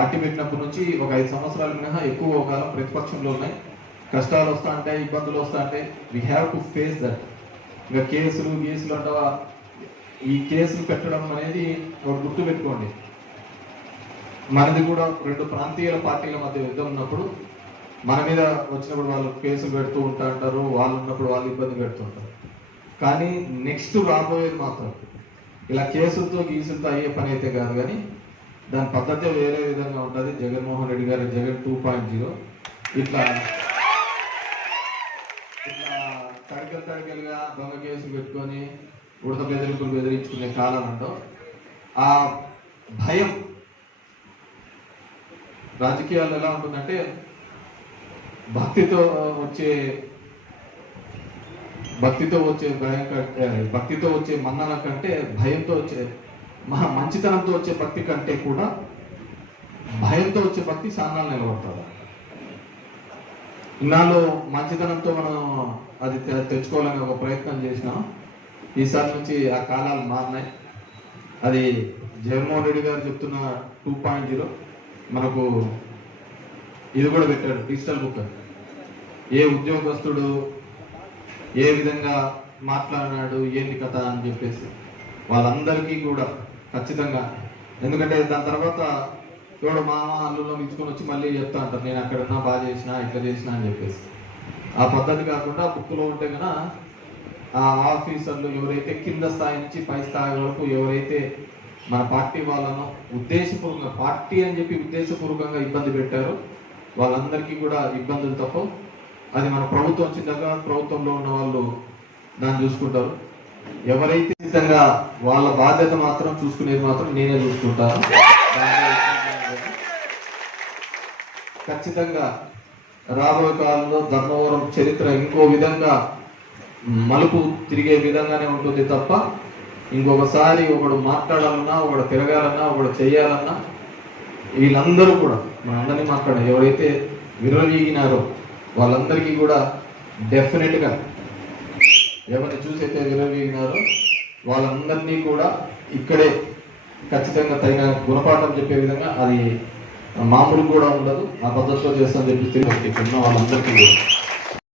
Party పెట్టినప్పటి నుంచి ఒక ఐదు సంవత్సరాల మినహా ఎక్కువ కాలం ప్రతిపక్షంలో ఉన్నాయి. కష్టాలు వస్తా అంటే ఇబ్బందులు వస్తా అంటే we have to face that ఇంకా కేసులు గీసులు అంటవా? ఈ కేసులు పెట్టడం అనేది ఒక గుర్తు పెట్టుకోండి. మనది కూడా రెండు ప్రాంతీయ పార్టీల మధ్య యుద్ధం ఉన్నప్పుడు మన మీద వచ్చినప్పుడు వాళ్ళు కేసులు పెడుతూ ఉంటా అంటారు వాళ్ళు ఉన్నప్పుడు వాళ్ళు ఇబ్బంది పెడుతుంటారు కానీ నెక్స్ట్ రాబోయేది మాత్రం ఇలా కేసులతో గీసులతో అయ్యే పని అయితే కాదు కానీ దాని పద్ధతి వేరే విధంగా ఉంటుంది. జగన్మోహన్ రెడ్డి గారి జగన్ టూ పాయింట్ జీరో. ఇట్లా ఇట్లా తడికలు తడికలుగా దొంగ కేసులు పెట్టుకొని ఉడత బెదిరింపులు బెదిరించుకునే కాలం అంటాం ఆ భయం రాజకీయాల్లో ఎలా ఉంటుందంటే భక్తితో వచ్చే భక్తితో వచ్చే భయం కంటే భక్తితో వచ్చే మన్నన కంటే భయంతో వచ్చే మహా మంచితనంతో వచ్చే భక్తి కంటే కూడా భయంతో వచ్చే భక్తి సాన్నాలు నిలబడతారు. ఇన్నాళ్ళు మంచితనంతో మనం అది తెచ్చుకోవాలని ఒక ప్రయత్నం చేసినాం. ఈసారి నుంచి ఆ కాలాలు మారినాయి. అది జగన్మోహన్ రెడ్డి గారు చెప్తున్న టూ పాయింట్ జీరో మనకు ఇది కూడా పెట్టాడు డిజిటల్ బుక్. ఏ ఉద్యోగస్తుడు ఏ విధంగా మాట్లాడినాడు ఏంటి కథ అని చెప్పేసి. వాళ్ళందరికీ కూడా ఖచ్చితంగా. ఎందుకంటే దాని తర్వాత ఎవడో మామ అల్లుల్లో ఇచ్చుకొని వచ్చి మళ్ళీ చెప్తా అంటారు నేను అక్కడ ఉన్నా బాగా చేసిన ఇట్లా చేసిన అని చెప్పేసి. ఆ పద్ధతి కాకుండా బుక్లో ఉంటే కనుక ఆ ఆఫీసర్లు ఎవరైతే కింద స్థాయి నుంచి పై స్థాయి వరకు ఎవరైతే మన పార్టీ వాళ్ళను ఉద్దేశపూర్వకంగా పార్టీ అని చెప్పి ఉద్దేశపూర్వకంగా ఇబ్బంది పెట్టారు వాళ్ళందరికీ కూడా ఇబ్బందులు తప్ప అది మన ప్రభుత్వం వచ్చిందాక ప్రభుత్వంలో ఉన్న వాళ్ళు దాన్ని చూసుకుంటారు. ఎవరైతే ఖచ్చితంగా వాళ్ళ బాధ్యత మాత్రం చూసుకునేది మాత్రం నేనే చూసుకుంటాను ఖచ్చితంగా రాబోయే కాలంలో ధర్మవరం చరిత్ర ఇంకో విధంగా మలుపు తిరిగే విధంగానే ఉంటుంది తప్ప ఇంకొకసారి ఒకడు మాట్లాడాలన్నా ఒకడు తిరగాలన్నా ఒకడు చేయాలన్నా వీళ్ళందరూ కూడా మన అందరినీ మాట్లాడారు ఎవరైతే విర్రవీగినారో వాళ్ళందరికీ కూడా డెఫినెట్గా ఎవరిని చూసి అయితే వాళ్ళందరినీ కూడా ఇక్కడే ఖచ్చితంగా తగిన గుణపాఠం చెప్పే విధంగా అది మామూలు కూడా ఉండదు. ఆ పద్ధతిలో చేస్తామని చెప్పి తిరిగి వాళ్ళందరికీ